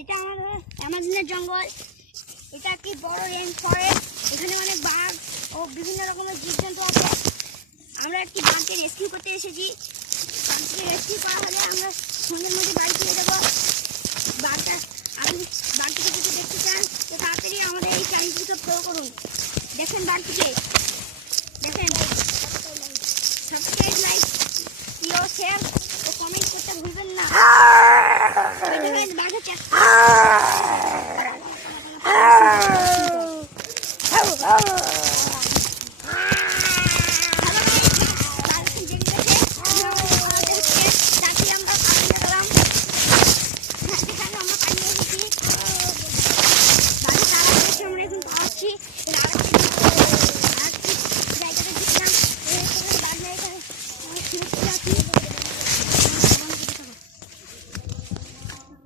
এটা আমাদের অ্যামাজনের জঙ্গল। এটা একটি বড় রেন ফরেস্ট। এখানে অনেক বাঘ ও বিভিন্ন রকমের জীবজন্তু আছে। আমরা একটি বাঘকে রেস্কিউ করতে এসেছি। বাঘকে রেস্কিউ করা হলে আমরা সন্ধ্যের মধ্যে বাড়ি ফিরে যাবো। আপনি বাঘটিকে যদি দেখতে চান তো তাড়াতাড়ি আমাদের এই চ্যানেলটিকে ফলো করুন। দেখেন বাঘটিকে, দেখেন। সাবস্ক্রাইব, লাইক, শেয়ার ও কমেন্ট করতে ভুলবেন না। বাঘ হচ্ছে